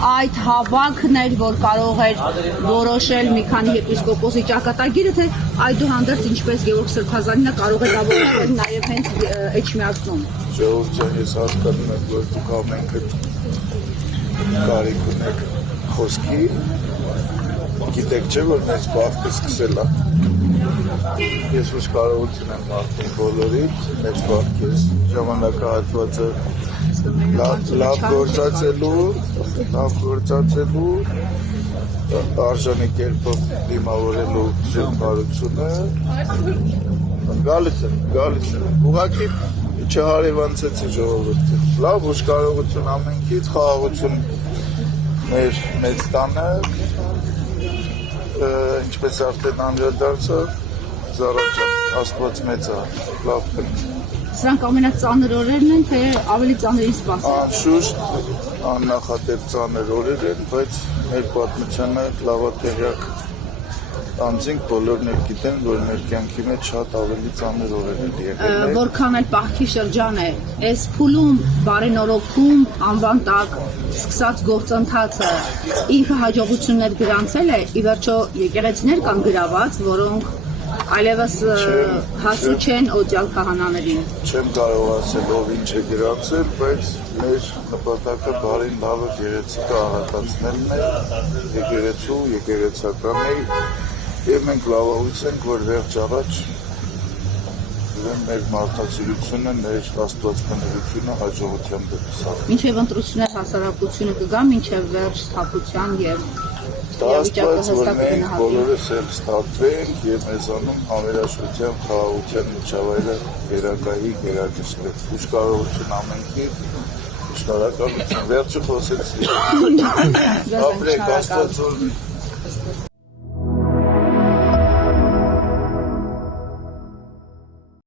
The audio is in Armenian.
այդ հավաքն էր, որ կարող էր որոշել մի քանի եպիսկոպոսի ճակատագիրը, թե այդուհանդերձ ինչպես Գևորգ Սրբազանինը կարող է դա որոշել նաև հենց Էջմիածնում։ Ժողովուրդ ջան, ես հասկանում եմ, որ դուք ամենքը կարիք ունեք խոսքի, գիտեք չէ, որ մեծ բախտը սկսել է։ Ես ոչ կարողություն եմ մարդուն բոլորիդ, մեծ բախտ ես ժամանակահատվածը լավ գործածելու, արժանի կերպով դիմավորելու շրջանառությունը, գալիս եմ, ուղղակի չհարևանցեցի ժողովուրդը, լավ ուշ կարողություն ամենքից, խաղաղություն մեր մեծ տանը, ինչպես արդեն անդրադարձավ, Զարաբ ջան, Աստված մեծ է, լավ կնի։ Սրանք ամենածանր օրերն են, թե ավելի ծանրին սպասել։ Անշուշտ, աննախադեպ ծանր օրեր են, բայց մեր պատմությանը լավատեղյակ անձինք բոլորն էլ գիտեն, որ մեր կյանքի մեջ շատ ավելի ծանր օրեր են եղել։ Որքան էլ պահքի շրջան է, այս փուլում, բարենորոգում, անվան տակ սկսած գործընթացը ինքը հաջողություններ գրանցել է, ի վերջո եկեղեցիներ կան գրաված, որոնք այլևս հասու չեն օծյալ քահանաներին։ Չեմ կարող ասել ով ինչ է գրանցել, բայց մեր նպատակը բարին լավը գեղեցիկը աղատացնելն է, եկեղեցու, եկեղեցականի, եւ մենք լավահույս ենք, որ վերջ առաջ մեր մարդասիրությունը, մեր աստվածքաներությունը հաջողությամբ դեպսավ։ Մինչև ընտրություններ հասարակությունը կգա, մինչև վերջ սթափության եւ Աստված, որ մենք բոլորս էլ ստացվենք և մեզանում համերաշխության, խաղաղության միջավայրը գերակայի գերակշռել։ Ուշ կարողություն ամենքի, շնորհակալություն, վերջը խոսեցի։ Ապրեք, Աստված օրհնի։